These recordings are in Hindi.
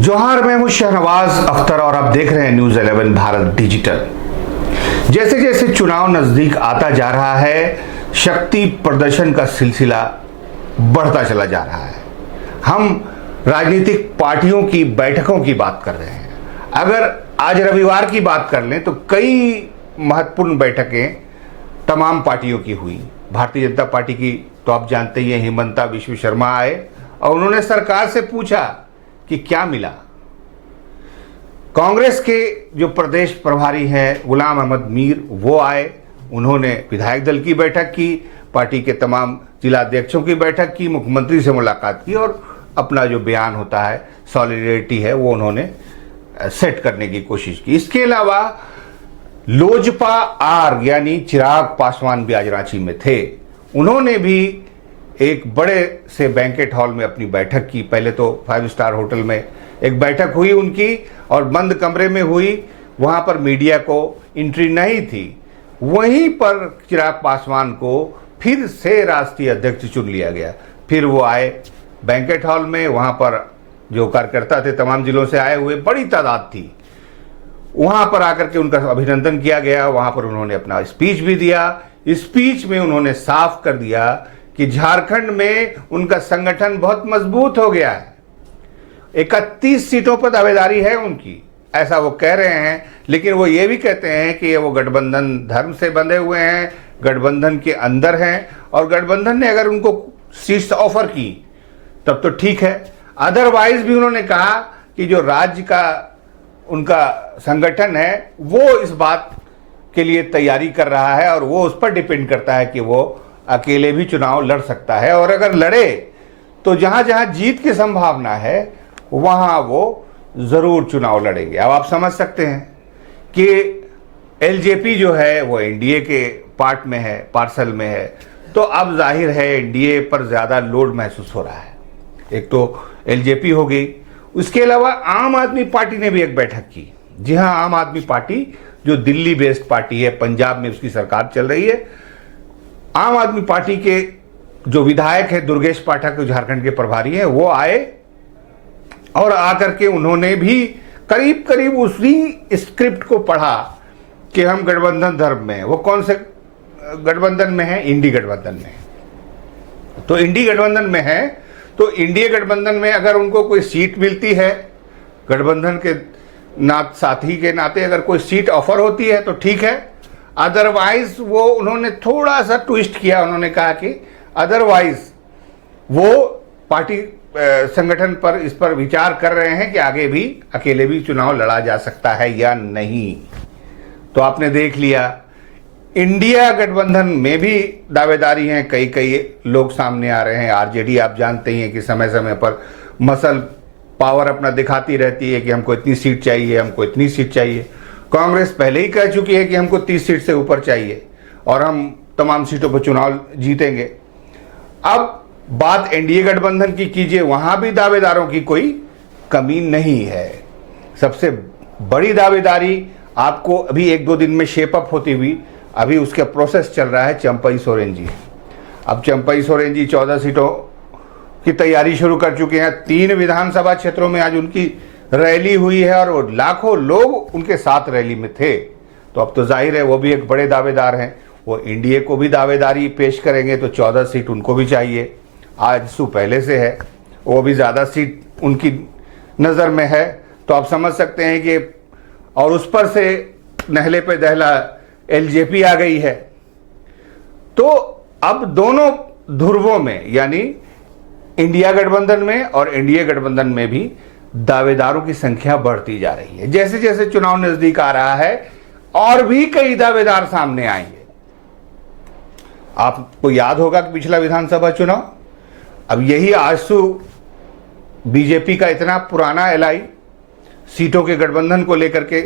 जोहार, मैं हूं शहनवाज अख्तर और आप देख रहे हैं न्यूज 11 भारत डिजिटल। जैसे जैसे चुनाव नजदीक आता जा रहा है, शक्ति प्रदर्शन का सिलसिला बढ़ता चला जा रहा है। हम राजनीतिक पार्टियों की बैठकों की बात कर रहे हैं। अगर आज रविवार की बात कर लें तो कई महत्वपूर्ण बैठकें तमाम पार्टियों की हुई। भारतीय जनता पार्टी की तो आप जानते ही हैं, हिमंता विश्व शर्मा आए और उन्होंने सरकार से पूछा कि क्या मिला। कांग्रेस के जो प्रदेश प्रभारी हैं गुलाम अहमद मीर, वो आए, उन्होंने विधायक दल की बैठक की, पार्टी के तमाम जिलाध्यक्षों की बैठक की, मुख्यमंत्री से मुलाकात की और अपना जो बयान होता है, सॉलिडेरिटी है, वो उन्होंने सेट करने की कोशिश की। इसके अलावा लोजपा आर यानी चिराग पासवान भी आज रांची में थे। उन्होंने भी एक बड़े से बैंकेट हॉल में अपनी बैठक की। पहले तो 5 स्टार होटल में एक बैठक हुई उनकी और बंद कमरे में हुई, वहां पर मीडिया को एंट्री नहीं थी। वहीं पर चिराग पासवान को फिर से राष्ट्रीय अध्यक्ष चुन लिया गया। फिर वो आए बैंकेट हॉल में, वहां पर जो कार्यकर्ता थे तमाम जिलों से आए हुए, बड़ी तादाद थी, वहां पर आकर के उनका अभिनंदन किया गया। वहां पर उन्होंने अपना स्पीच भी दिया। स्पीच में उन्होंने साफ कर दिया कि झारखंड में उनका संगठन बहुत मजबूत हो गया है। 31 सीटों पर दावेदारी है उनकी, ऐसा वो कह रहे हैं। लेकिन वो ये भी कहते हैं कि वो गठबंधन धर्म से बंधे हुए हैं, गठबंधन के अंदर हैं और गठबंधन ने अगर उनको सीट्स ऑफर की तब तो ठीक है। अदरवाइज भी उन्होंने कहा कि जो राज्य का उनका संगठन है वो इस बात के लिए तैयारी कर रहा है और वो उस पर डिपेंड करता है कि वो अकेले भी चुनाव लड़ सकता है और अगर लड़े तो जहां जहां जीत की संभावना है वहां वो जरूर चुनाव लड़ेंगे। अब आप समझ सकते हैं कि एलजेपी जो है वो एनडीए के पार्ट में है, पार्सल में है, तो अब जाहिर है एनडीए पर ज्यादा लोड महसूस हो रहा है। एक तो एलजेपी हो गई, उसके अलावा आम आदमी पार्टी ने भी एक बैठक की। जी हां, आम आदमी पार्टी जो दिल्ली बेस्ड पार्टी है, पंजाब में उसकी सरकार चल रही है। आम आदमी पार्टी के जो विधायक है दुर्गेश पाठक, जो झारखंड के प्रभारी हैं, वो आए और आकर के उन्होंने भी करीब करीब उसी स्क्रिप्ट को पढ़ा कि हम गठबंधन धर्म में। वो कौन से गठबंधन में है? इंडी गठबंधन में। तो इंडी गठबंधन में है तो इंडिया गठबंधन में अगर उनको कोई सीट मिलती है, गठबंधन के साथी के नाते अगर कोई सीट ऑफर होती है तो ठीक है। अदरवाइज वो उन्होंने थोड़ा सा ट्विस्ट किया, उन्होंने कहा कि अदरवाइज वो पार्टी संगठन पर इस पर विचार कर रहे हैं कि आगे भी अकेले भी चुनाव लड़ा जा सकता है या नहीं। तो आपने देख लिया, इंडिया गठबंधन में भी दावेदारी हैं, कई कई लोग सामने आ रहे हैं। आरजेडी आप जानते ही हैं कि समय समय पर मसल पावर अपना दिखाती रहती है कि हमको इतनी सीट चाहिए, हमको इतनी सीट चाहिए। कांग्रेस पहले ही कह चुकी है कि हमको 30 सीट से ऊपर चाहिए और हम तमाम सीटों पर चुनाव जीतेंगे। अब बात एनडीए गठबंधन की कीजिए, वहां भी दावेदारों की कोई कमी नहीं है। सबसे बड़ी दावेदारी आपको अभी 1-2 दिन में शेप अप होती हुई, अभी उसका प्रोसेस चल रहा है, चंपई सोरेन जी। अब चंपई सोरेन जी 14 सीटों की तैयारी शुरू कर चुके हैं। 3 विधानसभा क्षेत्रों में आज उनकी रैली हुई है और लाखों लोग उनके साथ रैली में थे। तो अब तो जाहिर है वो भी एक बड़े दावेदार हैं। वो एनडीए को भी दावेदारी पेश करेंगे तो 14 सीट उनको भी चाहिए। आजसू पहले से है, वो भी ज़्यादा सीट उनकी नज़र में है। तो आप समझ सकते हैं कि और उस पर से नहले पे दहला एलजेपी आ गई है। तो अब दोनों ध्रुवों में यानी इंडिया गठबंधन में और एनडीए गठबंधन में भी दावेदारों की संख्या बढ़ती जा रही है। जैसे जैसे चुनाव नजदीक आ रहा है और भी कई दावेदार सामने आएंगे। आपको याद होगा कि पिछला विधानसभा चुनाव, अब यही आजसू बीजेपी का इतना पुराना एलआई सीटों के गठबंधन को लेकर के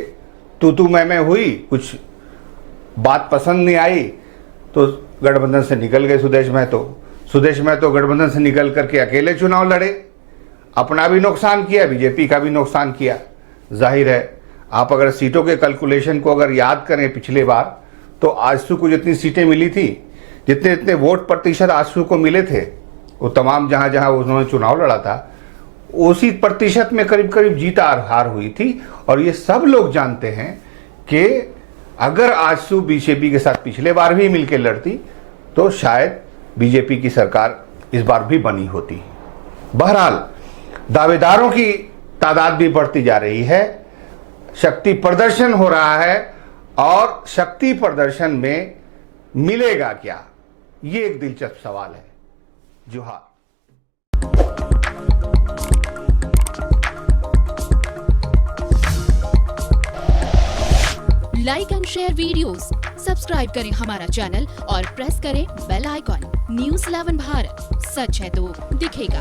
तू मैं हुई, कुछ बात पसंद नहीं आई तो गठबंधन से निकल गए सुदेश महतो गठबंधन से निकल करके अकेले चुनाव लड़े, अपना भी नुकसान किया, बीजेपी का भी नुकसान किया। जाहिर है आप अगर सीटों के कैलकुलेशन को अगर याद करें पिछले बार, तो आजसू को जितनी सीटें मिली थी, जितने वोट प्रतिशत आजसू को मिले थे, वो तमाम जहां जहां उन्होंने चुनाव लड़ा था उसी प्रतिशत में करीब करीब जीत हार हुई थी। और ये सब लोग जानते हैं कि अगर आजसू बीजेपी के साथ पिछले बार भी मिलकर लड़ती तो शायद बीजेपी की सरकार इस बार भी बनी होती। बहरहाल दावेदारों की तादाद भी बढ़ती जा रही है, शक्ति प्रदर्शन हो रहा है, और शक्ति प्रदर्शन में मिलेगा क्या, ये एक दिलचस्प सवाल है। जोहार। Like and share videos, subscribe करें हमारा चैनल और प्रेस करें बेल आइकॉन। न्यूज़ 11 भारत, सच है तो दिखेगा।